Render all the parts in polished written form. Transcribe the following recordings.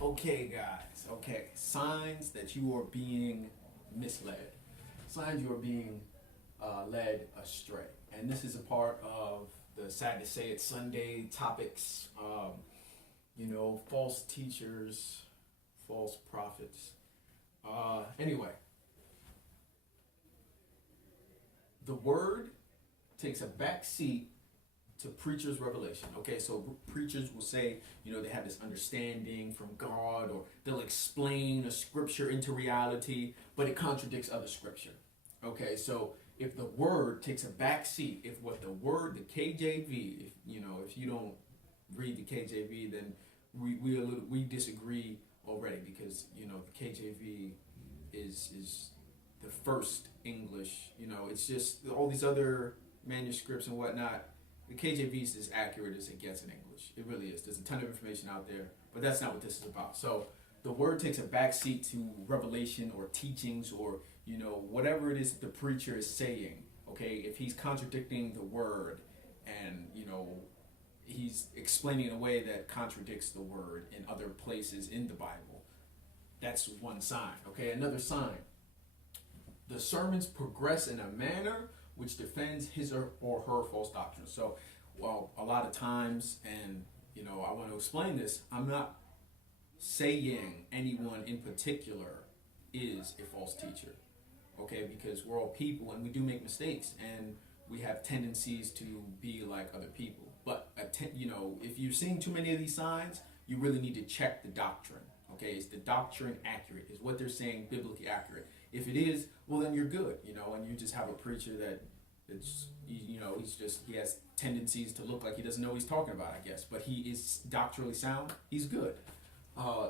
Okay, guys. Okay, signs that you are being misled. Signs you are being led astray. And this is a part of the sad to say it Sunday topics. False teachers, false prophets. Anyway, the word takes a back seat to preachers' revelation. Okay, so preachers will say, they have this understanding from God, or they'll explain a scripture into reality, but it contradicts other scripture. Okay, so if the word takes a back seat, if what the word, the KJV, if you don't read the KJV, then we disagree already, because the KJV is the first English. It's just all these other manuscripts and whatnot. The KJV is as accurate as it gets in English. It really is. There's a ton of information out there, but that's not what this is about. So the word takes a backseat to revelation or teachings, or whatever it is that the preacher is saying. Okay, if he's contradicting the word, and he's explaining in a way that contradicts the word in other places in the Bible, that's one sign. Okay, another sign: the sermons progress in a manner which defends his or her false doctrine. So, a lot of times, and I want to explain this, I'm not saying anyone in particular is a false teacher, okay? Because we're all people and we do make mistakes, and we have tendencies to be like other people. But, if you're seeing too many of these signs, you really need to check the doctrine, okay? Is the doctrine accurate? Is what they're saying biblically accurate? If it is, well, then you're good, and you just have a preacher he has tendencies to look like he doesn't know what he's talking about, I guess, but he is doctrinally sound, he's good.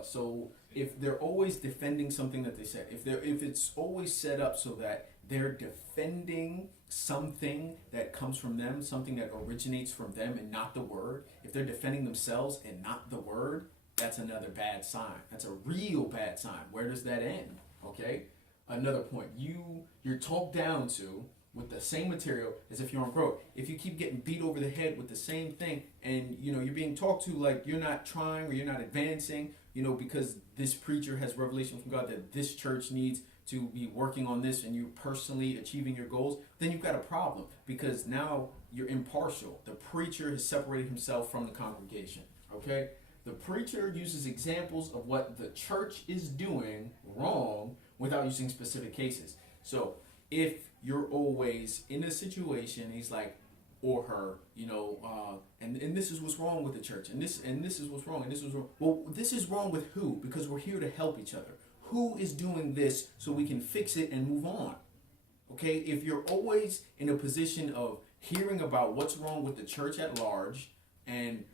So if they're always defending something that they said, if it's always set up so that they're defending something that comes from them, something that originates from them and not the word, if they're defending themselves and not the word, that's another bad sign. That's a real bad sign. Where does that end? Okay? Another point, you're talked down to with the same material as if you're on growth. If you keep getting beat over the head with the same thing, and you're being talked to like you're not trying or you're not advancing, because this preacher has revelation from God that this church needs to be working on this, and you personally achieving your goals, then you've got a problem, because now you're impartial. The preacher has separated himself from the congregation. Okay? The preacher uses examples of what the church is doing wrong without using specific cases. So if you're always in a situation, he's like, or her, and this is what's wrong with the church, and this is what's wrong, and this is wrong. Well, this is wrong with who? Because we're here to help each other. Who is doing this so we can fix it and move on? Okay, if you're always in a position of hearing about what's wrong with the church at large, and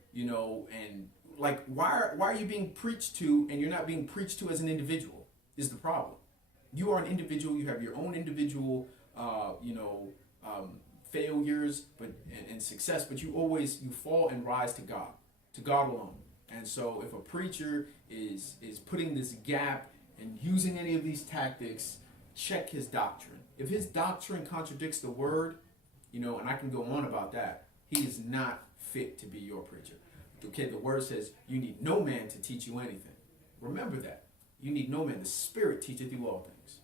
like, why are you being preached to, and you're not being preached to as an individual, is the problem. You are an individual. You have your own individual, failures, and success. But you fall and rise to God alone. And so, if a preacher is putting this gap and using any of these tactics, check his doctrine. If his doctrine contradicts the word, and I can go on about that, he is not fit to be your preacher. Okay, the word says you need no man to teach you anything. Remember that. You need no man. The Spirit teacheth you all things.